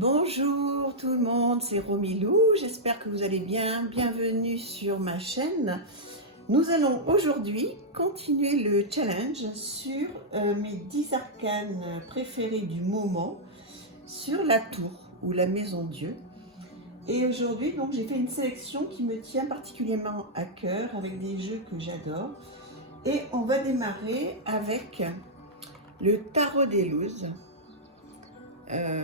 Bonjour tout le monde, c'est Romilou, j'espère que vous allez bien. Bienvenue sur ma chaîne. Nous allons aujourd'hui continuer le challenge sur mes 10 arcanes préférés du moment sur la tour ou la maison Dieu. Et aujourd'hui, donc, j'ai fait une sélection qui me tient particulièrement à cœur avec des jeux que j'adore. Et on va démarrer avec le tarot des Luz.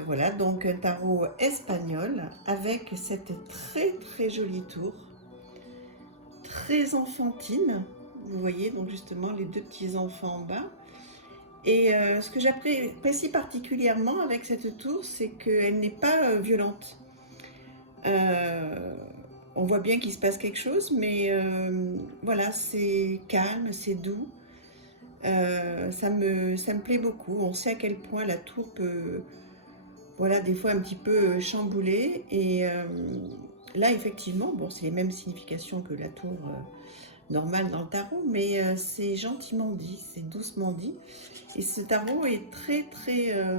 Voilà, donc un tarot espagnol avec cette très jolie tour, très enfantine. Vous voyez donc justement les deux petits enfants en bas. Et ce que j'apprécie particulièrement avec cette tour, c'est qu'elle n'est pas violente. On voit bien qu'il se passe quelque chose, mais voilà, c'est calme, c'est doux. Ça me plaît beaucoup. On sait à quel point la tour peut, voilà, des fois un petit peu chamboulé. Et là, effectivement, bon, c'est les mêmes significations que la tour normale dans le tarot, mais c'est gentiment dit, c'est doucement dit. Et ce tarot est très,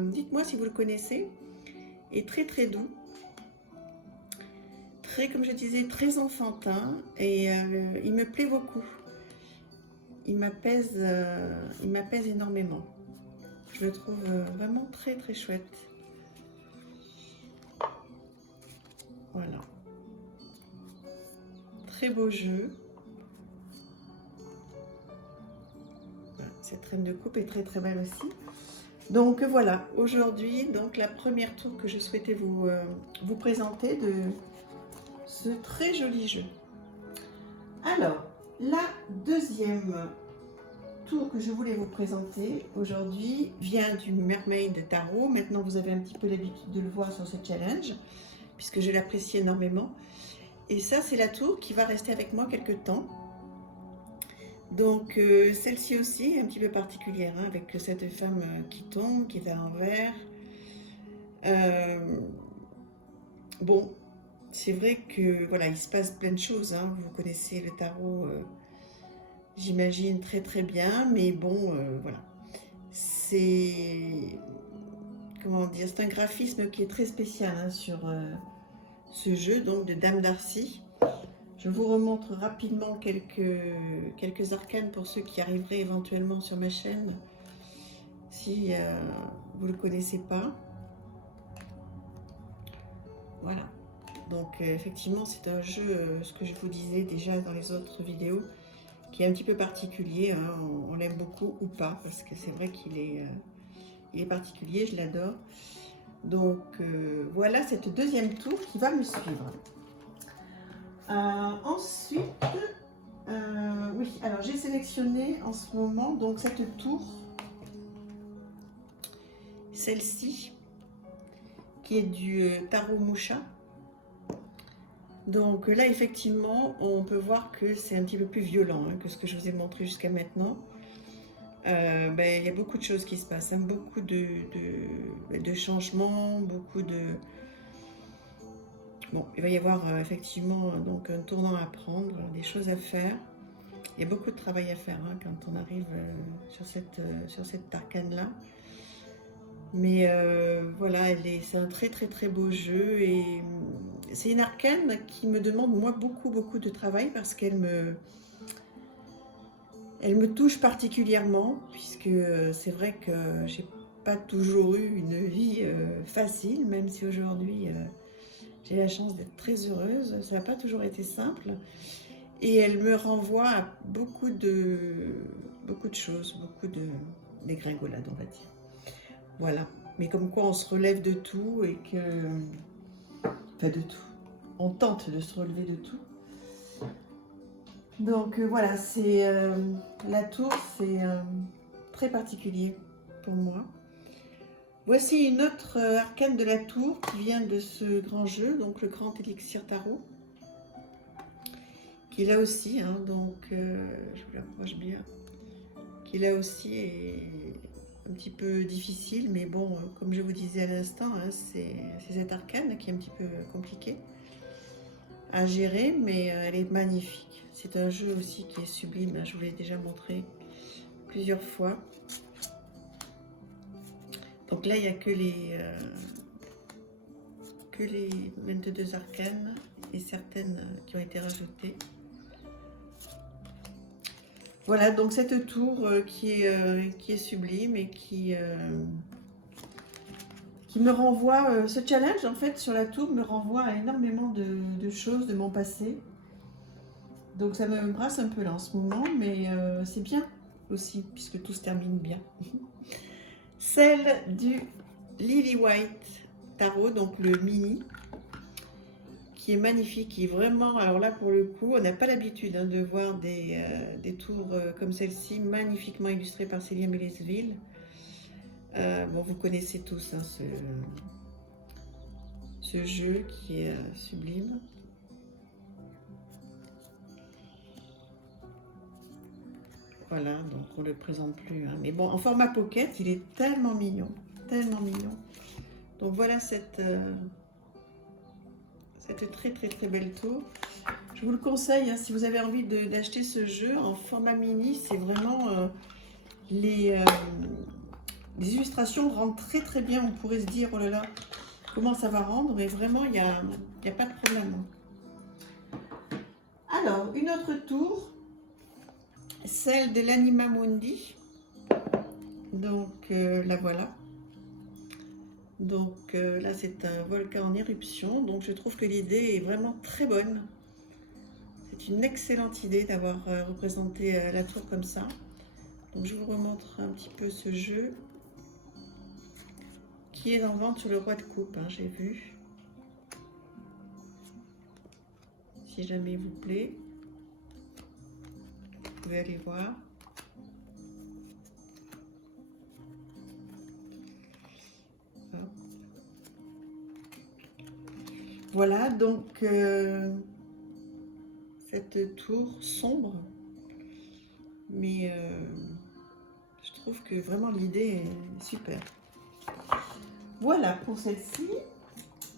dites-moi si vous le connaissez, est très doux. Très, comme je disais, très enfantin. Et il me plaît beaucoup. Il m'apaise énormément. Je le trouve vraiment très chouette. Voilà. Très beau jeu. Cette reine de coupe est très belle aussi. Donc voilà, aujourd'hui, donc la première tour que je souhaitais vous présenter de ce très joli jeu. Alors, la deuxième tour que je voulais vous présenter aujourd'hui vient du Mermaid Tarot. Maintenant, vous avez un petit peu l'habitude de le voir sur ce challenge, puisque je l'apprécie énormément. Et ça, c'est la tour qui va rester avec moi quelques temps. Donc celle-ci aussi est un petit peu particulière, hein, avec cette femme qui tombe, qui est à l'envers. Bon, c'est vrai que voilà, il se passe plein de choses, hein. Vous connaissez le tarot, j'imagine très bien, mais bon, voilà. C'est, comment dire, c'est un graphisme qui est très spécial, hein, sur ce jeu donc de Dame Darcy. Je vous remontre rapidement quelques arcanes pour ceux qui arriveraient éventuellement sur ma chaîne, si vous ne le connaissez pas. Voilà. Donc effectivement, c'est un jeu, ce que je vous disais déjà dans les autres vidéos, qui est un petit peu particulier, hein. On l'aime beaucoup ou pas, parce que c'est vrai qu'il est particulier, je l'adore. Donc voilà cette deuxième tour qui va me suivre. Ensuite, oui, alors j'ai sélectionné en ce moment donc cette tour, celle-ci, qui est du tarot Moucha. Donc là, effectivement, on peut voir que c'est un petit peu plus violent, hein, que ce que je vous ai montré jusqu'à maintenant. Il y a beaucoup de choses qui se passent, hein, beaucoup de changements, beaucoup de... Bon, il va y avoir effectivement donc un tournant à prendre, des choses à faire. Il y a beaucoup de travail à faire, hein, quand on arrive sur cette arcane-là. Mais voilà, c'est un très beau jeu, et c'est une arcane qui me demande moi beaucoup de travail, parce qu'elle me touche particulièrement, puisque c'est vrai que j'ai pas toujours eu une vie facile, même si aujourd'hui j'ai la chance d'être très heureuse. Ça n'a pas toujours été simple, et elle me renvoie à beaucoup de choses, beaucoup de dégringolades, on va dire. Voilà. Mais comme quoi on se relève de tout, et que... Enfin, de tout. On tente de se relever de tout. Donc voilà, c'est la tour, c'est très particulier pour moi. Voici une autre arcane de la tour qui vient de ce grand jeu, donc le Grand Élixir Tarot, qui là aussi, hein, donc je vous l'approche bien, qui là aussi est un petit peu difficile, mais bon, comme je vous disais à l'instant, hein, c'est cette arcane qui est un petit peu compliquée à gérer, mais elle est magnifique. C'est un jeu aussi qui est sublime, hein, je vous l'ai déjà montré plusieurs fois. Donc là, il n'y a que que les 22 arcanes et certaines qui ont été rajoutées. Voilà, donc cette tour qui est sublime et qui me renvoie, ce challenge en fait sur la tour me renvoie à énormément de choses de mon passé. Donc ça me brasse un peu là en ce moment, mais c'est bien aussi, puisque tout se termine bien. Celle du Lily White Tarot, donc le mini, qui est magnifique, qui est vraiment, alors là pour le coup, on n'a pas l'habitude de voir des tours comme celle-ci, magnifiquement illustrées par Célia Mélesville. Bon, vous connaissez tous ce jeu qui est sublime. Voilà, donc on ne le présente plus. Hein. Mais bon, en format pocket, il est tellement mignon. Tellement mignon. Donc voilà cette très très très belle tour. Je vous le conseille, hein, si vous avez envie d'acheter ce jeu en format mini, c'est vraiment... les illustrations rendent très très bien. On pourrait se dire, oh là là, comment ça va rendre? Mais vraiment, il n'y a pas de problème. Alors, une autre tour. Celle de l'Anima Mundi, donc la voilà. Donc là c'est un volcan en éruption, donc je trouve que l'idée est vraiment très bonne. C'est une excellente idée d'avoir représenté la tour comme ça. Donc je vous remontre un petit peu ce jeu qui est en vente sur le Roi de Coupe, hein, j'ai vu. Si jamais il vous plaît. Vous pouvez aller voir. Hop. Voilà, donc cette tour sombre, mais je trouve que vraiment l'idée est super. Voilà pour celle-ci.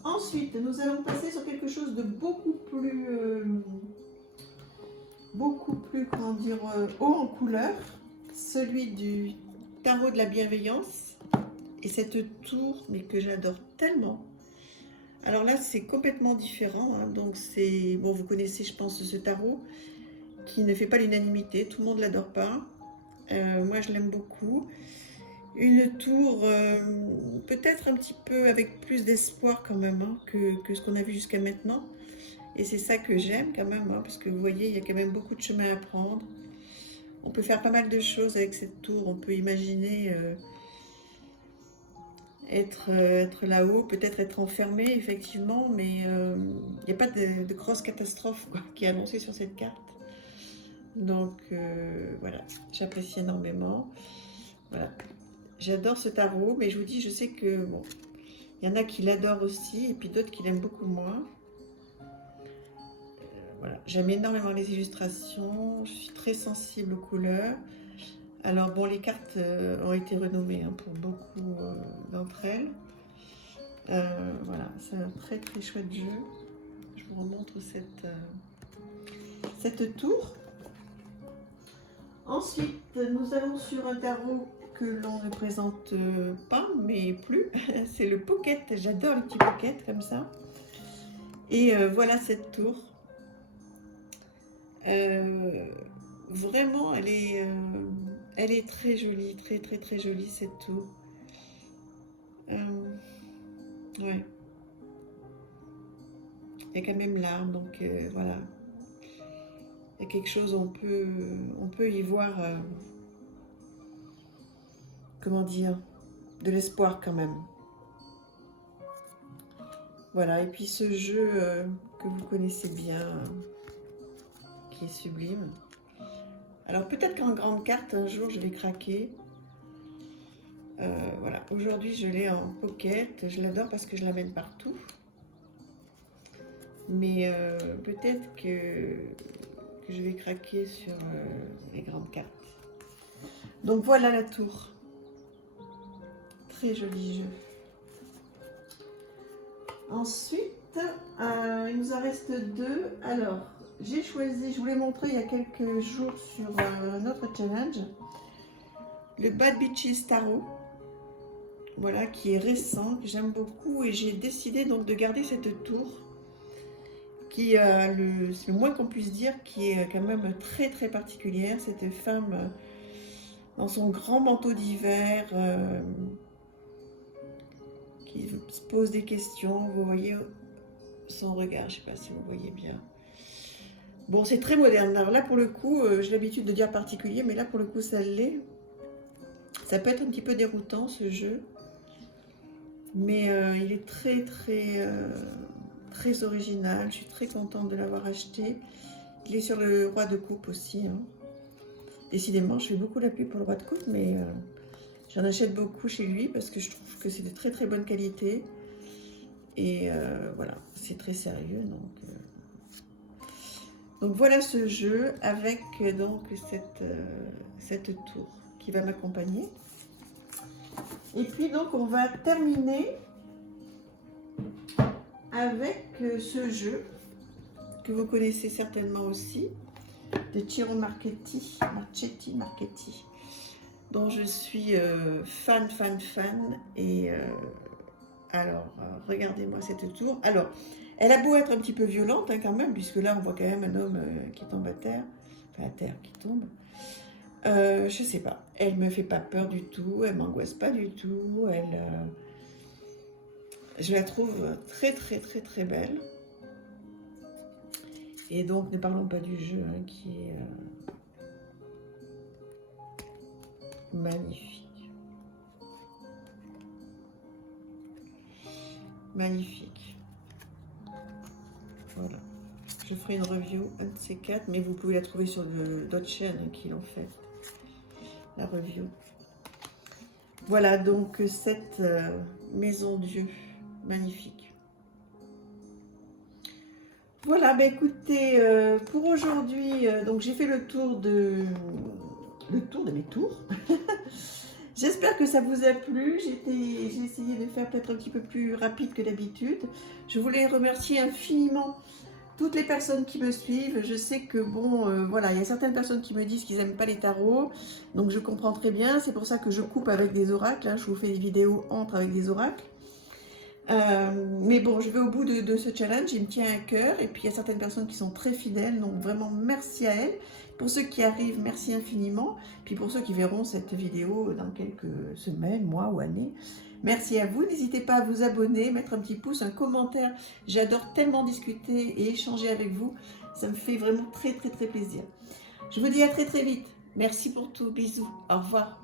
Ensuite, nous allons passer sur quelque chose de beaucoup plus, comment dire, haut en couleur, celui du tarot de la bienveillance. Et cette tour, mais que j'adore tellement. Alors là, c'est complètement différent. Hein. Donc c'est, bon, vous connaissez, je pense, ce tarot qui ne fait pas l'unanimité. Tout le monde ne l'adore pas. Moi, je l'aime beaucoup. Une tour peut-être un petit peu avec plus d'espoir quand même hein, que ce qu'on a vu jusqu'à maintenant. Et c'est ça que j'aime quand même, hein, parce que vous voyez, il y a quand même beaucoup de chemin à prendre. On peut faire pas mal de choses avec cette tour. On peut imaginer être là-haut, peut-être être enfermé, effectivement, mais il n'y a pas de grosse catastrophe quoi, qui est annoncée sur cette carte. Donc voilà, j'apprécie énormément. Voilà. J'adore ce tarot, mais je vous dis, je sais que bon, il y en a qui l'adorent aussi, et puis d'autres qui l'aiment beaucoup moins. Voilà, j'aime énormément les illustrations, je suis très sensible aux couleurs. Alors bon, les cartes ont été renommées hein, pour beaucoup d'entre elles. Voilà, c'est un très très chouette jeu. Je vous remontre cette tour. Ensuite, nous allons sur un tarot que l'on ne présente pas, mais plus. C'est le pocket. J'adore les petits pockets comme ça. Et voilà cette tour. Vraiment, elle est très jolie, très très très jolie cette tour. Ouais. Il y a quand même l'arbre, donc voilà. Il y a quelque chose, on peut y voir, comment dire, de l'espoir quand même. Voilà, et puis ce jeu que vous connaissez bien, qui est sublime. Alors peut-être qu'en grande carte, un jour, je vais craquer. Voilà, aujourd'hui, je l'ai en pocket. Je l'adore parce que je l'amène partout. Mais peut-être que je vais craquer sur les grandes cartes. Donc voilà la tour. Très joli jeu. Ensuite, il nous en reste deux. Alors, j'ai choisi, je vous l'ai montré il y a quelques jours sur notre challenge, le Bad Beaches Tarot. voilà, qui est récent, que j'aime beaucoup, et j'ai décidé donc de garder cette tour qui c'est le moins qu'on puisse dire, qui est quand même très très particulière. Cette femme dans son grand manteau d'hiver qui se pose des questions. Vous voyez son regard, je ne sais pas si vous voyez bien. Bon, c'est très moderne. Alors là, pour le coup, j'ai l'habitude de dire particulier, mais là, pour le coup, ça l'est. Ça peut être un petit peu déroutant, ce jeu. Mais il est très, très, très original. Je suis très contente de l'avoir acheté. Il est sur le roi de coupe aussi. Hein. Décidément, je fais beaucoup la pub pour le roi de coupe, mais j'en achète beaucoup chez lui parce que je trouve que c'est de très, très bonne qualité. Et voilà, c'est très sérieux. Donc voilà ce jeu avec donc cette tour qui va m'accompagner. Et puis donc on va terminer avec ce jeu que vous connaissez certainement aussi, de Ciro Marchetti, dont je suis fan. Et alors, regardez-moi cette tour. Alors, elle a beau être un petit peu violente hein, quand même, puisque là on voit quand même un homme qui tombe à terre, enfin à terre qui tombe. Je sais pas, elle me fait pas peur du tout, elle m'angoisse pas du tout, je la trouve très très très très belle. Et donc ne parlons pas du jeu hein, qui est magnifique. Magnifique. Voilà. Je ferai une review, un de ces quatre, mais vous pouvez la trouver sur d'autres chaînes qui l'ont fait, la review. Voilà donc cette maison Dieu magnifique. Voilà, bah écoutez, pour aujourd'hui, donc j'ai fait le tour de mes tours. J'espère que ça vous a plu. J'ai essayé de faire peut-être un petit peu plus rapide que d'habitude. Je voulais remercier infiniment toutes les personnes qui me suivent. Je sais que bon, voilà, il y a certaines personnes qui me disent qu'ils n'aiment pas les tarots. Donc je comprends très bien. C'est pour ça que je coupe avec des oracles. Hein. Je vous fais des vidéos avec des oracles. Mais bon, je vais au bout de ce challenge, il me tient à cœur. Et puis il y a certaines personnes qui sont très fidèles, donc vraiment merci à elles. Pour ceux qui arrivent, merci infiniment. Puis pour ceux qui verront cette vidéo dans quelques semaines, mois ou années, merci à vous. N'hésitez pas à vous abonner, mettre un petit pouce, un commentaire. J'adore tellement discuter et échanger avec vous. Ça me fait vraiment très très très plaisir. Je vous dis à très très vite. Merci pour tout. Bisous. Au revoir.